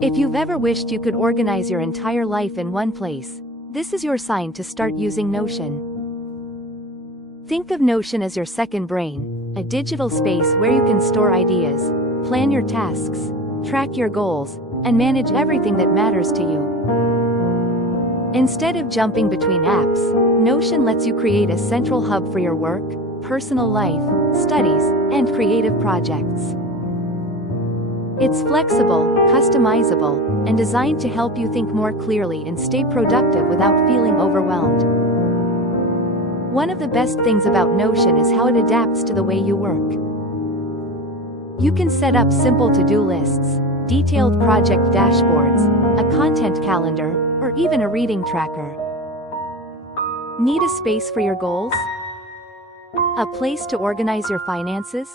If you've ever wished you could organize your entire life in one place, this is your sign to start using Notion. Think of Notion as your second brain, a digital space where you can store ideas, plan your tasks, track your goals, and manage everything that matters to you. Instead of jumping between apps, Notion lets you create a central hub for your work, personal life, studies, and creative projects. It's flexible, customizable, and designed to help you think more clearly and stay productive without feeling overwhelmed. One of the best things about Notion is how it adapts to the way you work. You can set up simple to-do lists, detailed project dashboards, a content calendar, or even a reading tracker. Need a space for your goals? A place to organize your finances?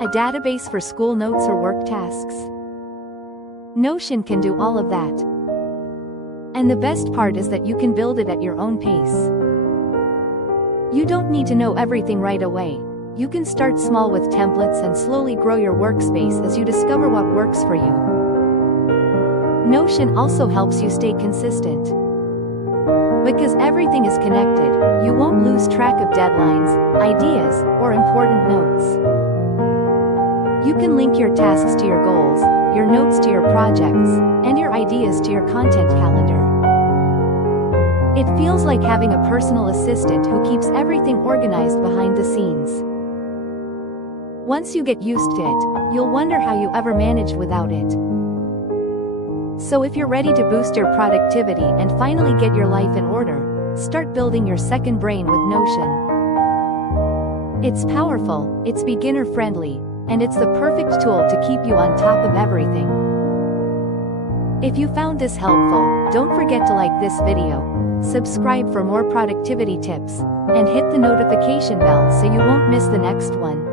A database for school notes or work tasks? Notion can do all of that. And the best part is that you can build it at your own pace. You don't need to know everything right away. You can start small with templates and slowly grow your workspace as you discover what works for you. Notion also helps you stay consistent. Because everything is connected, you won't lose track of deadlines, ideas, or important notes. You can link your tasks to your goals, your notes to your projects, and your ideas to your content calendar. It feels like having a personal assistant who keeps everything organized behind the scenes. Once you get used to it, you'll wonder how you ever managed without it. So if you're ready to boost your productivity and finally get your life in order, start building your second brain with Notion. It's powerful, it's beginner-friendly, and it's the perfect tool to keep you on top of everything. If you found this helpful, don't forget to like this video, subscribe for more productivity tips, and hit the notification bell so you won't miss the next one.